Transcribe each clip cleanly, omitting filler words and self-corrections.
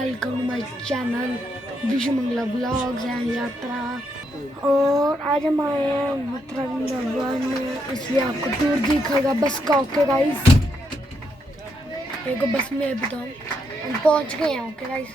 Welcome to my channel विश्व Mangla blogs and यात्रा। और आज हम आए हैं मथुरा वृंदावन में, इसलिए आपको टूर दिखेगा बस का। ओके गाइस, एक बस में बताऊँ हम पहुंच गए हैं। ओके गाइस,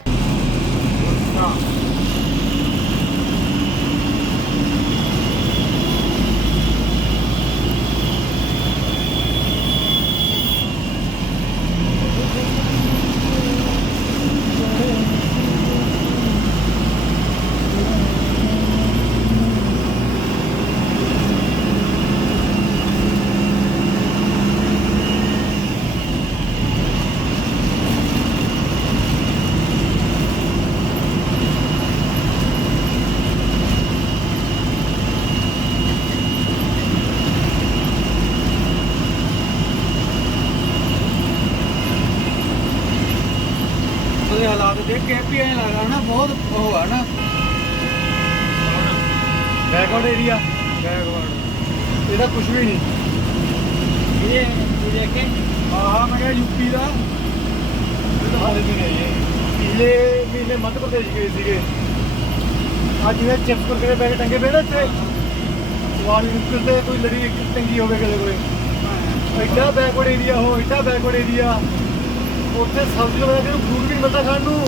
हालात देख के भी ऐसा लग रहा ना, बहुत वो है ना बैकवर्ड एरिया। बैकवर्ड ਇਹਦਾ कुछ भी नहीं। ये देखे हाँ मैं यूपी का पिछले महीने मध्य प्रदेश गए थे। आज जिन्हें चिप्स कुरकुरे पैकेट टंगे पे ना इतने वाले कोई लड़ी टंगी हो गए कोई एडा बैकवर्ड एरिया हो, एडा बैकवर्ड एरिया। ਉੱਥੇ ਸਬਜ਼ੀ ਵਾਲਾ ਨੂੰ ਫੂਡ ਵੀ ਮਿਲਦਾ ਖਾਣ ਨੂੰ।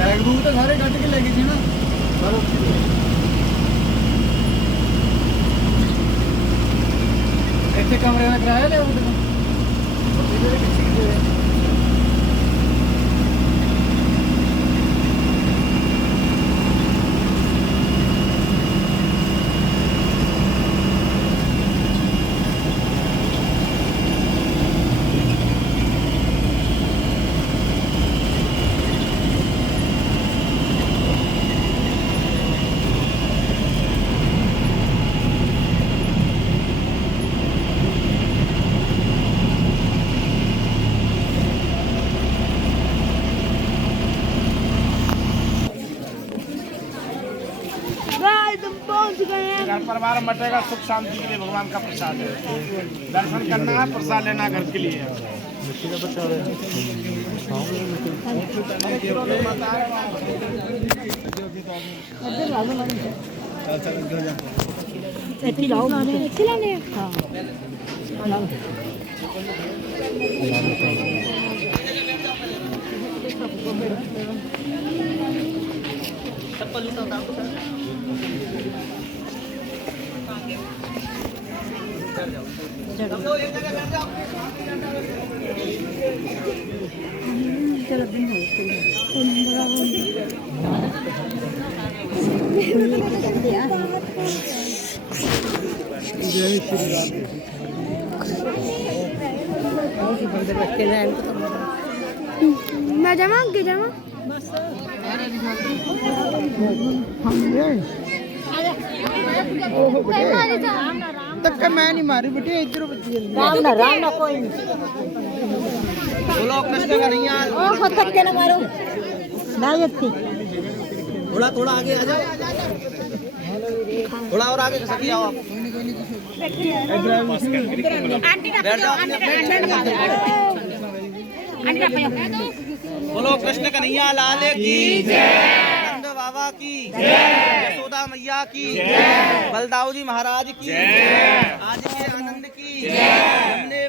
बैग तो सारे कट के ले गई थी ना। इतने कमरे का किराया लिया घर परिवार मटेगा, सुख शांति के लिए भगवान का प्रसाद है। दर्शन करना है, प्रसाद लेना घर के लिए है। मैं जावा आगे जावा धक्का मैं नहीं मारी बेटे, इधर बच्ची राम ना कोई नहीं। बोलो कृष्ण का नहीं यार। ओह धक्के ना मारो ना यत्ती। थोड़ा थोड़ा आगे आ जाओ, थोड़ा और आगे सकी आओ आप। बोलो कृष्ण कन्हैया लाल की जय, नंद बाबा की जय, यशोदा मैया की जय, बलदाऊ जी महाराज की जय, आज के आनंद की जय,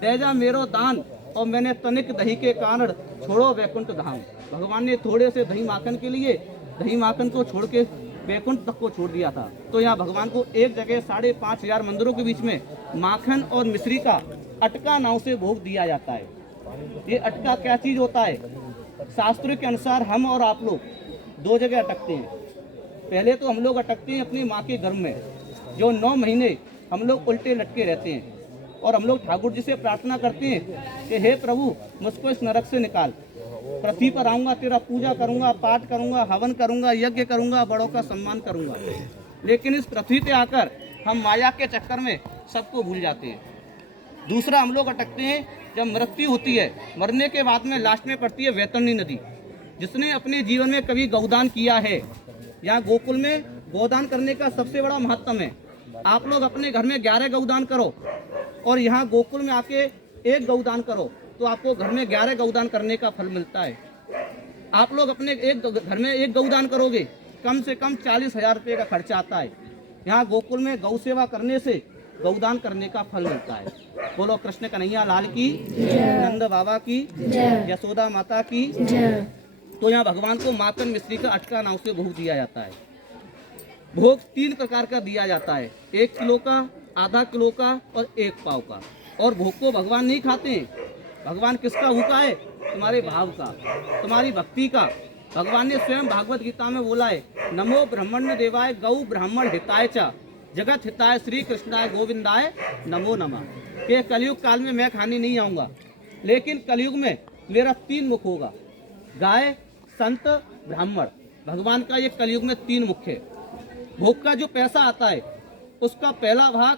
दे जा मेरो दान, और मैंने तनिक दही के कारण छोड़ो वैकुंठ धाम। भगवान ने थोड़े से दही माखन के लिए दही माखन को छोड़ के वैकुंठ तक को छोड़ दिया था। तो यहाँ भगवान को एक जगह 5,500 मंदिरों के बीच में माखन और मिश्री का अटका नाव से भोग दिया जाता है। ये अटका क्या चीज होता है? शास्त्रों के अनुसार हम और आप लोग 2 जगह अटकते हैं। पहले तो हम लोग अटकते हैं अपनी माँ के गर्भ में, जो 9 महीने हम लोग उल्टे लटके रहते हैं, और हम लोग ठाकुर जी से प्रार्थना करते हैं कि हे प्रभु, मुझको इस नरक से निकाल, पृथ्वी पर आऊँगा, तेरा पूजा करूँगा, पाठ करूँगा, हवन करूँगा, यज्ञ करूँगा, बड़ों का सम्मान करूँगा। लेकिन इस पृथ्वी पे आकर हम माया के चक्कर में सबको भूल जाते हैं। दूसरा हम लोग अटकते हैं जब मृत्यु होती है, मरने के बाद में लास्ट में पड़ती है वैतरणी नदी। जिसने अपने जीवन में कभी गौदान किया है, यहाँ गोकुल में गौदान करने का सबसे बड़ा महत्व है। आप लोग अपने घर में 11 गौदान करो, और यहाँ गोकुल में आके 1 गौदान करो, तो आपको घर में 11 गौदान करने का फल मिलता है। आप लोग अपने घर में 1 गौदान करोगे, कम से कम 40,000 रुपये का खर्चा आता है। यहाँ गोकुल में गौ सेवा करने से गौदान करने का फल मिलता है। बोलो कृष्ण कन्हैया लाल की, नंद बाबा की, यशोदा माता की। तो यहाँ भगवान को माखन मिश्री का अटका नाव से भोग दिया जाता है। भोग 3 प्रकार का दिया जाता है, 1 किलो का, आधा किलो का और 1 पाव का। और भोग को भगवान नहीं खाते हैं। भगवान किसका भूखा है? तुम्हारे भाव का, तुम्हारी भक्ति का। भगवान ने स्वयं भागवत गीता में बोला है, नमो ब्रह्मण्य देवाय गौ ब्राह्मण हिताय च जगत हिताय श्री कृष्णाय गोविंदाय नमो नमः। कि कलयुग काल में मैं खाने नहीं आऊँगा, लेकिन कलयुग में मेरा 3 मुख होगा, गाय, संत, ब्राह्मण। भगवान का ये कलयुग में 3 मुख है। भोग का जो पैसा आता है, उसका पहला भाग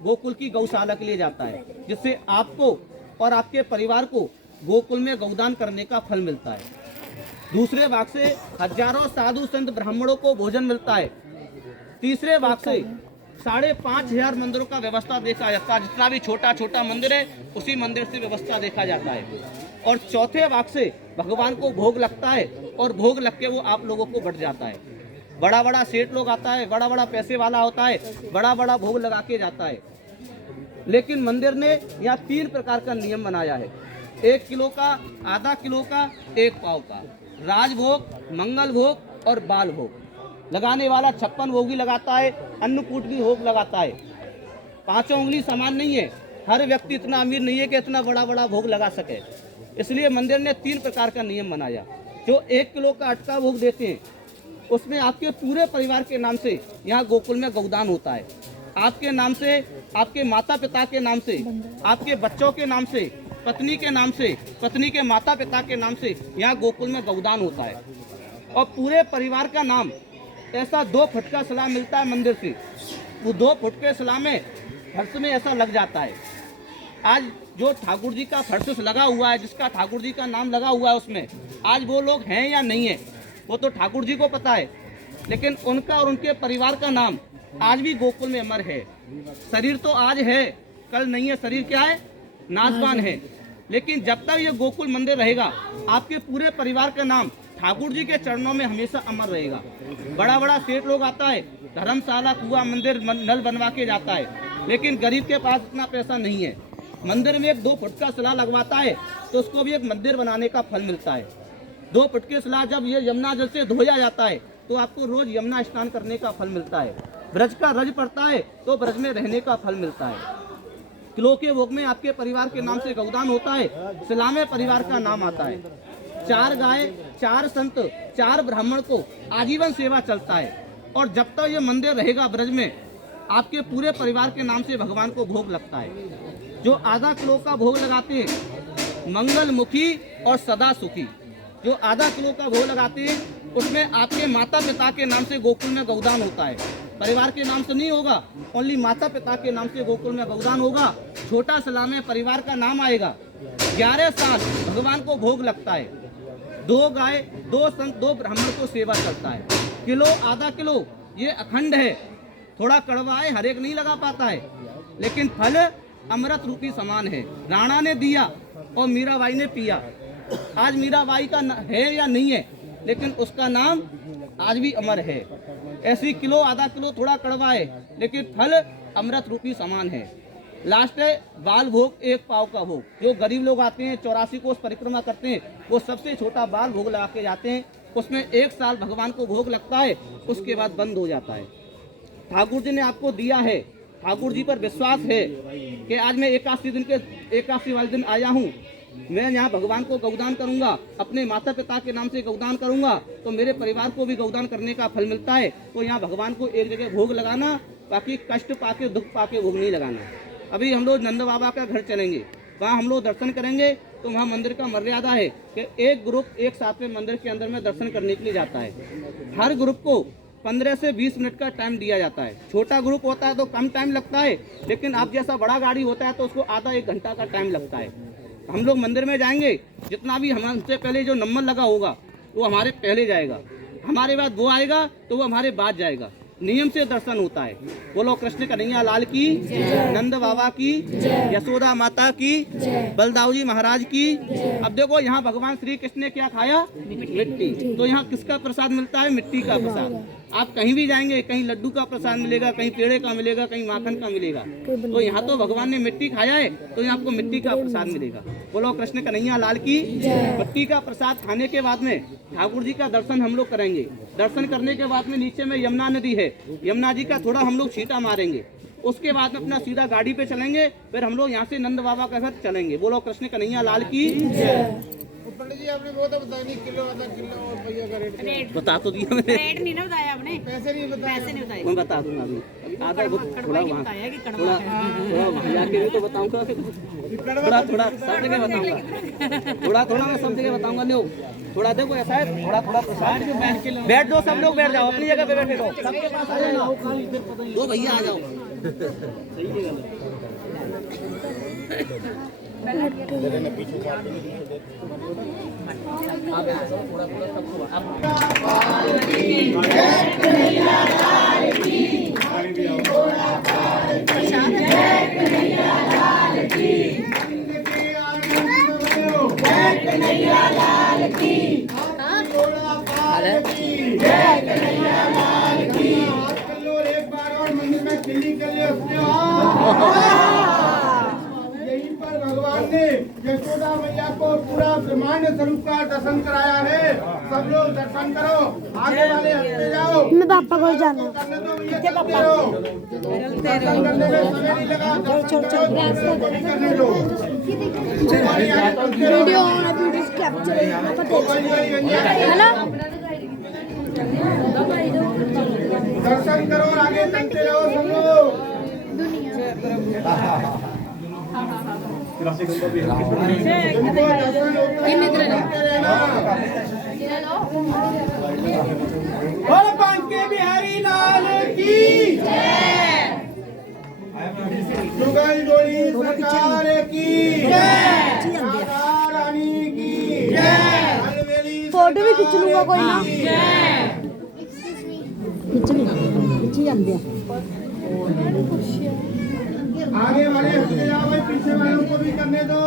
गोकुल की गौशाला के लिए जाता है, जिससे आपको और आपके परिवार को गोकुल में गौदान करने का फल मिलता है। दूसरे भाग से हजारों साधु संत ब्राह्मणों को भोजन मिलता है। तीसरे भाग से 5,500 मंदिरों का व्यवस्था देखा जाता है। जितना भी छोटा छोटा मंदिर है, उसी मंदिर से व्यवस्था देखा जाता है। और चौथे भाग से भगवान को भोग लगता है, और भोग लग के वो आप लोगों को बढ़ जाता है। बड़ा बड़ा सेठ लोग आता है, बड़ा बड़ा पैसे वाला होता है, बड़ा बड़ा भोग लगा के जाता है। लेकिन मंदिर ने यहाँ 3 प्रकार का नियम बनाया है, 1 किलो का, आधा किलो का, 1 पाव का। राजभोग, मंगल भोग और बाल भोग। लगाने वाला 56 भोग ही लगाता है, अन्नकूट भी भोग लगाता है। 5 उंगली समान नहीं है, हर व्यक्ति इतना अमीर नहीं है कि इतना बड़ा बड़ा भोग लगा सके। इसलिए मंदिर ने 3 प्रकार का नियम बनाया। जो 1 किलो का अटका भोग देते हैं, उसमें आपके पूरे परिवार के नाम से यहाँ गोकुल में गौदान होता है। आपके नाम से, आपके माता पिता के नाम से, आपके बच्चों के नाम से, पत्नी के नाम से, पत्नी के माता पिता के नाम से यहाँ गोकुल में गौदान होता है। और पूरे परिवार का नाम, ऐसा 2 फुट का सलाह मिलता है मंदिर से। वो 2 फुट के सलाह में फर्श में ऐसा लग जाता है। आज जो ठाकुर जी का फर्श लगा हुआ है, जिसका ठाकुर जी का नाम लगा हुआ है, उसमें आज वो लोग हैं या नहीं है, वो तो ठाकुर जी को पता है। लेकिन उनका और उनके परिवार का नाम आज भी गोकुल में अमर है। शरीर तो आज है, कल नहीं है। शरीर क्या है? नाशवान है। लेकिन जब तक ये गोकुल मंदिर रहेगा, आपके पूरे परिवार का नाम ठाकुर जी के चरणों में हमेशा अमर रहेगा। बड़ा बड़ा सेठ लोग आता है, धर्मशाला, कुआं, मंदिर, नल बनवा के जाता है, लेकिन गरीब के पास इतना पैसा नहीं है। मंदिर में 1 2 फुट का सलाह लगवाता है, तो उसको भी एक मंदिर बनाने का फल मिलता है। 2 फुट के सलाह जब ये यमुना जल से धोया जाता है, तो आपको रोज यमुना स्नान करने का फल मिलता है। ब्रज का रज पड़ता है, तो ब्रज में रहने का फल मिलता है। किलो के भोग में आपके परिवार के नाम से गौदान होता है, सिला में परिवार का नाम आता है। 4 गाय, 4 संत, 4 ब्राह्मण को आजीवन सेवा चलता है। और जब तक ये मंदिर रहेगा ब्रज में, आपके पूरे परिवार के नाम से भगवान को भोग लगता है। जो आधा किलो का भोग लगाते हैं, मंगल मुखी और सदा सुखी। जो आधा किलो का भोग लगाते हैं, उसमें आपके माता पिता के नाम से गोकुल में गौदान होता है। परिवार के नाम से नहीं होगा, ओनली माता पिता के नाम से गोकुल में गौदान होगा। छोटा सला में परिवार का नाम आएगा। 11 साल भगवान को भोग लगता है। 2 गाय, 2 संत, 2 ब्राह्मण को सेवा चलता है। किलो, आधा किलो ये अखंड है। थोड़ा कड़वा है, हर एक नहीं लगा पाता है, लेकिन फल अमृत रूपी समान है। राणा ने दिया और मीराबाई ने पिया। आज मीराबाई का है या नहीं है, लेकिन उसका नाम आज भी अमर है। ऐसी किलो, आधा किलो थोड़ा कड़वा है, लेकिन फल अमृत रूपी समान है। लास्ट है बाल भोग, 1 पाव का भोग। जो गरीब लोग आते हैं 84 कोस परिक्रमा करते हैं, वो सबसे छोटा बाल भोग लगा के जाते हैं। उसमें 1 साल भगवान को भोग लगता है, उसके बाद बंद हो जाता है। ठाकुर जी ने आपको दिया है, ठाकुर जी पर विश्वास है कि आज मैं 81 वाले दिन आया हूँ, मैं यहाँ भगवान को गौदान करूंगा, अपने माता पिता के नाम से गौदान करूंगा, तो मेरे परिवार को भी गौदान करने का फल मिलता है। तो यहाँ भगवान को एक जगह भोग लगाना, बाकी कष्ट पाके दुख पाके भोग नहीं लगाना। अभी हम लोग नंद बाबा का घर चलेंगे, वहाँ हम लोग दर्शन करेंगे। तो वहाँ मंदिर का मर्यादा है कि एक ग्रुप एक साथ में मंदिर के अंदर में दर्शन करने के लिए जाता है। हर ग्रुप को 15 से 20 मिनट का टाइम दिया जाता है। छोटा ग्रुप होता है तो कम टाइम लगता है, लेकिन आप जैसा बड़ा गाड़ी होता है तो उसको आधा 1 घंटा का टाइम लगता है। हम लोग मंदिर में जाएंगे, जितना भी हमसे पहले जो नंबर लगा होगा वो हमारे पहले जाएगा, हमारे बाद वो आएगा तो वो हमारे बाद जाएगा। नियम से दर्शन होता है। बोलो कृष्ण कन्हैया लाल की, नंद बाबा की, यशोदा माता की, बलदाऊ जी महाराज की। अब देखो यहाँ भगवान श्री कृष्ण ने क्या खाया? मिट्टी। तो यहाँ किसका प्रसाद मिलता है? मिट्टी का प्रसाद। आप कहीं भी जाएंगे, कहीं लड्डू का प्रसाद मिलेगा, कहीं पेड़े का मिलेगा, कहीं माखन का मिलेगा। तो यहाँ तो भगवान ने मिट्टी खाया है, तो यहाँ आपको मिट्टी का प्रसाद मिलेगा। बोलो कृष्ण कन्हैया लाल की। मिट्टी का प्रसाद खाने के बाद में ठाकुर जी का दर्शन हम लोग करेंगे। दर्शन करने के बाद में नीचे में यमुना नदी है, यमुना जी का थोड़ा हम लोग छींटा मारेंगे। उसके बाद में अपना सीधा गाड़ी पे चलेंगे, फिर हम लोग यहाँ से नंद बाबा का घर चलेंगे। बोलो कृष्ण कन्हैया लाल की। पंडित जी आपने वो तो बताया नहीं, किलो आधा किलो और रुपया का रेट बता तो दिया मैंने, रेट नहीं ना बताया आपने, पैसे नहीं बताया। पैसे नहीं बताए। मैं बता दूंगा अभी। आधा थोड़ा वहाँ बताया कि कड़वा थोड़ा है। थोड़ा वहाँ जाके भी तो बताऊंगा, थोड़ा सब जगह बताऊंगा, थोड़ा मैं सब जगह बताऊंगा। लो थोड़ा देखो ऐसा है, थोड़ा प्रसाद बैठ दो, सब लोग बैठ जाओ, अपनी जगह पे बैठे रहो, सबके पास आ जाओ। दो भैया आ जाओ। एक बार और मंदिर में खिल्ली कर ले अपने। यहीं पर भगवान ने यशोदा मैया को पूरा ब्रह्मांड स्वरूप का दर्शन कराया है। सब लोग दर्शन करो, आगे वाले हटते जाओ। मैं पापा को जाना। करने दो भैया, चलते रहो। दर्शन करने में समय नहीं लगा, दर्शन करो, करने दो। वीडियो कैप्चर है ना? दर्शन करो और आगे चलते रहो सब लोग। जिनको दर्शन होते रहना। और बांके बिहारी लाल की जय। जुगल जोड़ी सरकार की जय। राधा रानी की जय। फोटो भी खींच लूंगा कोई ना। खिंची ਜਾਂਦੇ ਆ। आगे वाले हटते जाओ भाई, पीछे वालों को भी करने दो।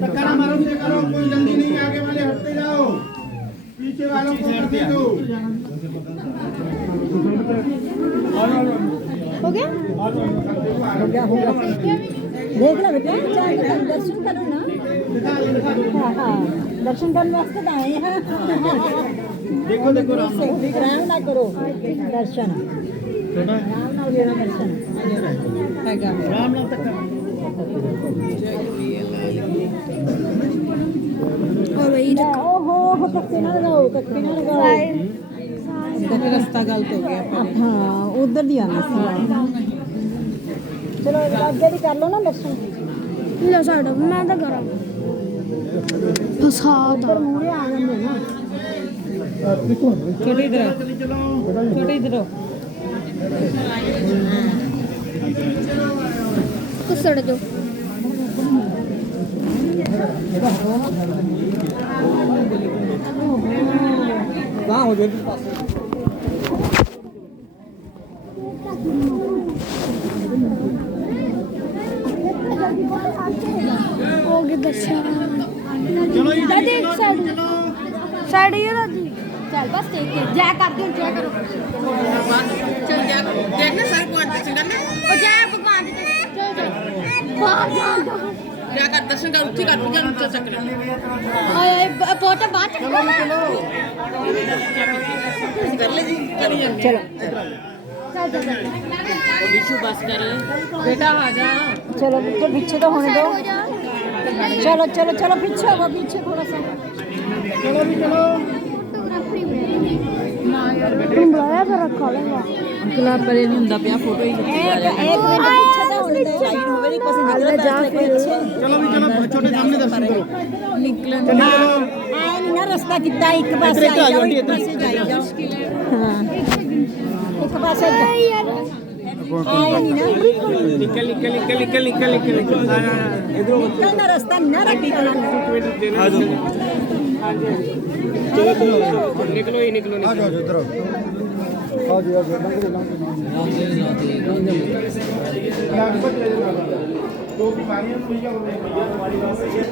धक्का मारो से करो, कोई जल्दी नहीं, आगे वाले हटते जाओ, पीछे वालों को करने दो। हो गया? देख लो बेटा, दर्शन करो ना। हाँ, दर्शन करने वास्ते तो आए हैं। देखो देखो राम आराम ना करो दर्शन, आराम ना लेना दर्शन। राम नाम तक और वही ओहो धक्के ना लगाओ, धक्के ना लगाओ। रास्ता गलत हो गया। हाँ उधर दी आना सी। चलो आगे भी कर लो ना दर्शन। लो साइड मैं तो करा फसाद ऊपर मूरे आ जाते ना। छोटे इधर, छोटे इधर कुछ सड़ दो। कहाँ हो गए? हो गए दर्शन। दादी साइड ही है दादी। चल बस देख के जय कर दो, जय करो। चल जय देखना सर को दर्शन करना और जय भगवान जी। चल चल बाहर जान दो क्या कर दर्शन कर उठी कर पूजा ऊंचा चक्र फोटो बात चलो भी चलो कर ले जी चली जाए चलो बेटा आ जा चलो तो पीछे तो होने दो चलो चलो चलो पीछे होगा पीछे थोड़ा सा चलो भी चलो तुम बुलाया तो रखा लेगा अंकल आप परे नहीं ਹੁੰਦਾ ਪਿਆ ਫੋਟੋ ਹੀ ਖਿੱਚੀ ਜਾ ਰਿਹਾ एक मिनट पीछे तो होने दो ਲਾਈਨ ਹੋਵੇ ਇੱਕ ਪਾਸੇ ਨਿਕਲਣ ਦਾ ਪੀछੇ चलो भी चलो छोटे सामने दर्शन करो ਨਿਕਲਣ चलो ऐ नहीं ना रास्ता कितना एक पास इधर आ जाओ, एक इधर। पास जाई जाओ हां एक पास आए नहीं ना निकल निकलना रास्ता ना रखना आ जाओ चलो चलो निकलो ही निकलो आ जाओ इधर आओ जी दो बीमारियां तो भैया हमारी बात सही है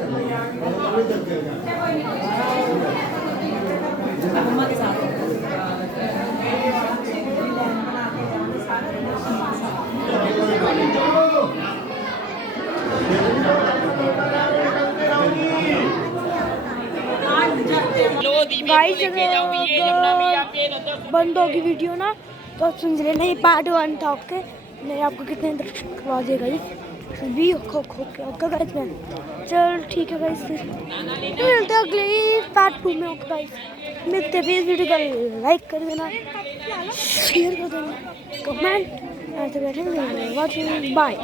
गाइस बंद होगी वीडियो ना तो सुन लेना ये पार्ट 1 था ओके मैं आपको कितने दर्शन करवा देगा ये भी खो ओके गाइस मैं चल ठीक है गाइस फिर मिलते हैं अगले पार्ट 2 में ओके गाइस मिलते हैं इस वीडियो को लाइक कर देना शेयर कर देना कमेंट ऐसे बैठेंगे बाय